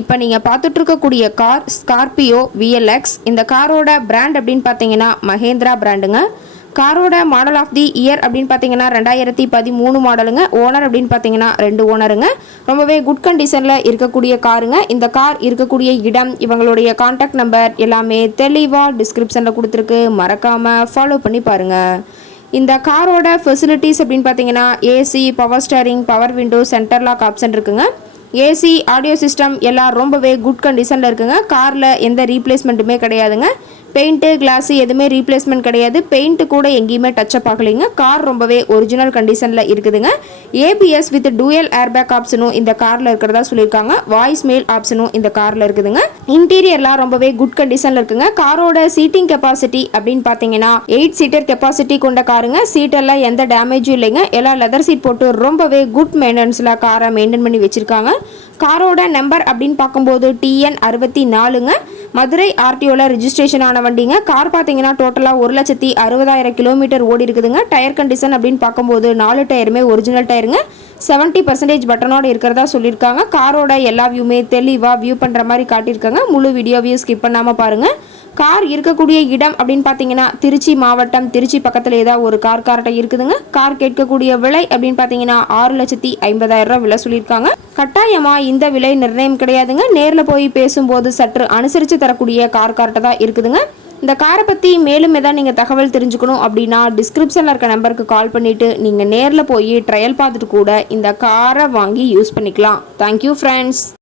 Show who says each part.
Speaker 1: இப்போ நீங்கள் பார்த்துட்டு இருக்கக்கூடிய கார் ஸ்கார்பியோ விஎல்எக்ஸ் இந்த காரோட பிராண்ட் அப்படின்னு பார்த்தீங்கன்னா மகேந்திரா பிராண்டுங்க காரோட மாடல் ஆஃப் தி இயர் அப்படின்னு பார்த்தீங்கன்னா ரெண்டாயிரத்தி பதிமூணு மாடலுங்க ஓனர் அப்படின்னு பார்த்தீங்கன்னா ரெண்டு ஓனருங்க ரொம்பவே குட் கண்டிஷனில் இருக்கக்கூடிய காருங்க. இந்த கார் இருக்கக்கூடிய இடம் இவங்களுடைய காண்டாக்ட் நம்பர் எல்லாமே தெளிவாக டிஸ்கிரிப்ஷனில் கொடுத்துருக்கு. மறக்காமல் ஃபாலோ பண்ணி பாருங்கள் இந்த காரோட ஃபெசிலிட்டிஸ் அப்படின்னு பார்த்தீங்கன்னா AC power steering power window centre lock option இருக்குங்க. ஏசி ஆடியோ சிஸ்டம் எல்லாம் ரொம்பவே குட் கண்டிஷனில் இருக்குங்க. காரில் எந்த ரீப்ளேஸ்மெண்ட்டுமே கிடையாதுங்க. பெயிண்ட்டு கிளாஸு எதுவுமே ரீப்ளேஸ்மெண்ட் கிடையாது. பெயிண்ட்டு கூட எங்கேயுமே டச்சப் ஆகலைங்க. கார் ரொம்பவே ஒரிஜினல் கண்டிஷனில் இருக்குதுங்க. ஏபிஎஸ் வித் டூயல் ஏர்பேக் ஆப்ஷனும் இந்த காரில் இருக்கிறதா சொல்லியிருக்காங்க. வாய்ஸ் மெயில் ஆப்ஷனும் இந்த காரில் இருக்குதுங்க. இன்டீரியர்லாம் ரொம்பவே குட் கண்டிஷனில் இருக்குங்க. காரோட சீட்டிங் கெப்பாசிட்டி அப்படின்னு பார்த்தீங்கன்னா எயிட் சீட்டர் கெப்பாசிட்டி கொண்ட காருங்க சீட்டெல்லாம் எந்த டேமேஜும் இல்லைங்க. எல்லாம் லெதர் சீட் போட்டு ரொம்பவே குட் மெயின்டெனன்ஸில் காரை மெயின்டைன் பண்ணி வச்சுருக்காங்க. காரோட நம்பர் அப்படின்னு பார்க்கும்போது டிஎன் அறுபத்தி நாலுங்க. மதுரை ஆர்டிஓவில் ரிஜிஸ்ட்ரேஷன் ஆன வண்டிங்க. கார் பார்த்தீங்கன்னா டோட்டலாக ஒரு லட்சத்தி அறுபதாயிரம் கிலோமீட்டர் ஓடி இருக்குதுங்க. டயர் கண்டிஷன் அப்படின்னு பார்க்கும்போது நாலு டயருமே ஒரிஜினல் டயருங்க செவன்ட்டி பர்சன்டேஜ் பட்டனோட இருக்கிறதா சொல்லியிருக்காங்க. காரோட எல்லா வியூமே தெளிவாக வியூ பண்ணுற மாதிரி காட்டியிருக்காங்க. முழு வீடியோவையும் ஸ்கிப் பண்ணாமல் பாருங்கள் கார் இருக்கக்கூடிய இடம் அப்படின்னு பார்த்தீங்கன்னா திருச்சி மாவட்டம் திருச்சி பக்கத்தில் ஏதாவது ஒரு கார் கார்ட்டை இருக்குதுங்க. கார் கேட்கக்கூடிய விலை அப்படின்னு பார்த்தீங்கன்னா ஆறு லட்சத்தி ஐம்பதாயிரம் ரூபாய் விலை சொல்லியிருக்காங்க. கட்டாயமாக இந்த விலை நிர்ணயம் கிடையாதுங்க. நேரில் போய் பேசும்போது சற்று அனுசரித்து தரக்கூடிய கார் கார்ட்டை தான் இருக்குதுங்க. இந்த காரை பற்றி மேலும் எதாவது நீங்கள் தகவல் தெரிஞ்சுக்கணும் அப்படின்னா டிஸ்கிரிப்ஷனில் இருக்க நம்பருக்கு கால் பண்ணிவிட்டு நீங்கள் நேரில் போய் ட்ரையல் பார்த்துட்டு கூட இந்த காரை வாங்கி யூஸ் பண்ணிக்கலாம். Thank you friends